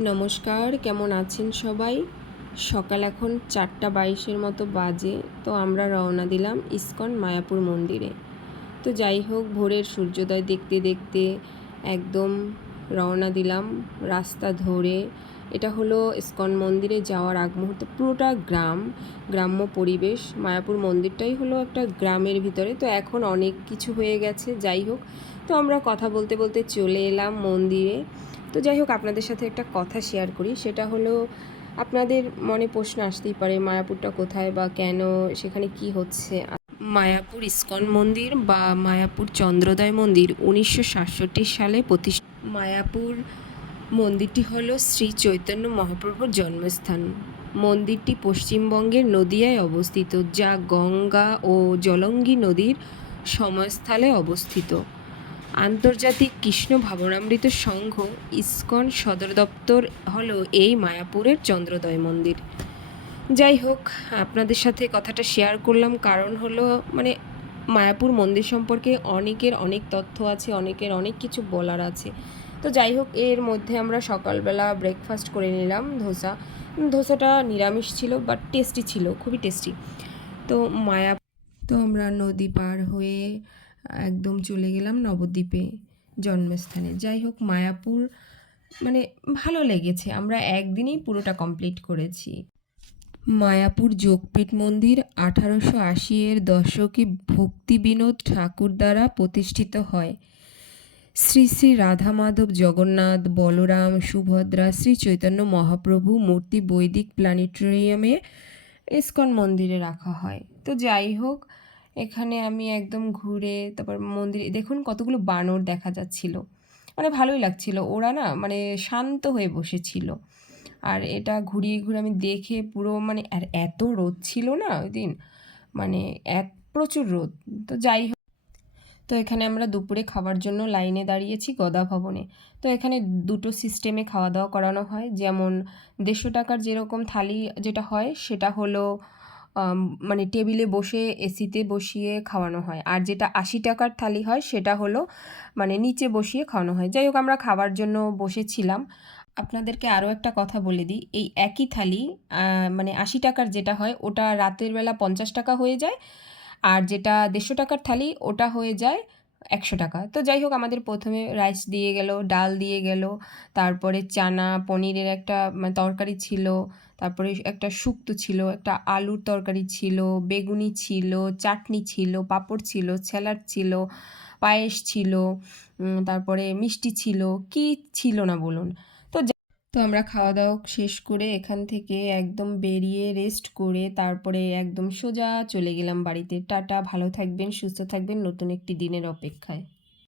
নমস্কার, কেমন আছেন সবাই? সকাল এখন চারটা বাইশের মতো বাজে, তো আমরা রওনা দিলাম ইস্কন মায়াপুর মন্দিরে। তো যাই হোক, ভোরের সূর্যোদয় দেখতে দেখতে একদম রওনা দিলাম রাস্তা ধরে। এটা হলো ইস্কন মন্দিরে যাওয়ার আগ মুহূর্তে পুরোটা গ্রাম, গ্রাম্য পরিবেশ। মায়াপুর মন্দিরটাই হলো একটা গ্রামের ভিতরে, তো এখন অনেক কিছু হয়ে গেছে, যাই হোক। তো আমরা কথা বলতে বলতে চলে এলাম মন্দিরে। তো যাই হোক, আপনাদের সাথে একটা কথা শেয়ার করি। সেটা হলো, আপনাদের মনে প্রশ্ন আসতেই পারে, মায়াপুরটা কোথায় বা কেন, সেখানে কি হচ্ছে? মায়াপুর ইস্কন মন্দির বা মায়াপুর চন্দ্রোদয় মন্দির উনিশশো সাতষট্টি সালে প্রতিষ্ঠা, মায়াপুর মন্দিরটি হল শ্রী চৈতন্য মহাপ্রভুর জন্মস্থান। মন্দিরটি পশ্চিমবঙ্গের নদিয়ায় অবস্থিত, যা গঙ্গা ও জলঙ্গি নদীর সময়স্থলে অবস্থিত। আন্তর্জাতিক কৃষ্ণ ভাবনামৃত সংঘ ইসকন সদর দপ্তর হলো এই মায়াপুরের চন্দ্রোদয় মন্দির। যাই হোক, আপনাদের সাথে কথাটা শেয়ার করলাম। কারণ হলো মানে মায়াপুর মন্দির সম্পর্কে অনেকের অনেক তথ্য আছে, অনেকের অনেক কিছু বলার আছে। তো যাই হোক, এর মধ্যে আমরা সকালবেলা ব্রেকফাস্ট করে নিলাম ধোসা। ধোসাটা নিরামিষ ছিল বাট টেস্টি ছিল, খুবই টেস্টি তো মায়া তো আমরা নদী পার হয়ে একদম চলে গেলাম নবদ্বীপে জন্মস্থানে। যাই হোক, মায়াপুর মানে ভালো লেগেছে। আমরা একদিনেই পুরোটা কমপ্লিট করেছি। মায়াপুর যোগপীঠ মন্দির আঠারোশো আশি এর দশকে ভক্তি বিনোদ ঠাকুর দ্বারা প্রতিষ্ঠিত হয়। শ্রী শ্রী রাধা মাধব জগন্নাথ, বলরাম, সুভদ্রা, শ্রী চৈতন্য মহাপ্রভু মূর্তি বৈদিক প্ল্যানেটোরিয়ামে ইস্কন মন্দিরে রাখা হয়। তো যাই হোক এখানে আমি একদম ঘুরে তারপর মন্দিরে, দেখুন কতগুলো বানর দেখা যাচ্ছিল। মানে ভালোই লাগছিল। ওরা না মানে শান্ত হয়ে বসেছিল। আর এটা ঘুরিয়ে ঘুরে আমি দেখে পুরো মানে আর এত রোদ ছিল না ওই দিন। মানে এক, প্রচুর রোদ। তো যাই হোক। তো এখানে আমরা দুপুরে খাবার জন্য লাইনে দাঁড়িয়েছি গদা ভবনে। তো এখানে দুটো সিস্টেমে খাওয়া দাওয়া করানো হয়। যেমন দেড়শো টাকার যেরকম থালি যেটা হয়, সেটা হলো মানে টেবিলে বসে, এসিতে বসিয়ে খাওয়ানো হয়। আর যেটা আশি টাকার থালি হয়, সেটা হলো মানে নিচে বসিয়ে খাওয়ানো হয়। যাই হোক, আমরা খাবার জন্য বসেছিলাম। আপনাদেরকে আরও একটা কথা বলে দিই। এই একই থালি মানে আশি টাকার যেটা হয়, ওটা রাতের বেলা পঞ্চাশ টাকা হয়ে যায়। আর যেটা দেড়শো টাকার থালি, ওটা হয়ে যায় একশো টাকা। তো যাই হোক, আমাদের প্রথমে রাইস দিয়ে গেল, ডাল দিয়ে গেল, তারপরে চানা, পনিরের একটা মানে তরকারি ছিল, তারপরে একটা শুক্তো ছিল, একটা আলুর তরকারি ছিল, বেগুনি ছিল, চাটনি ছিল, পাঁপড় ছিল ছেলার ছিল, পায়েস ছিল তারপরে মিষ্টি ছিল, কি ছিল না বলুন। তো আমরা খাওয়া দাওয়া শেষ করে এখান থেকে একদম বেরিয়ে রেস্ট করে তারপরে একদম সোজা চলে গেলাম বাড়িতে। টাটা, ভালো থাকবেন, সুস্থ থাকবেন। নতুন একটি দিনের অপেক্ষায়।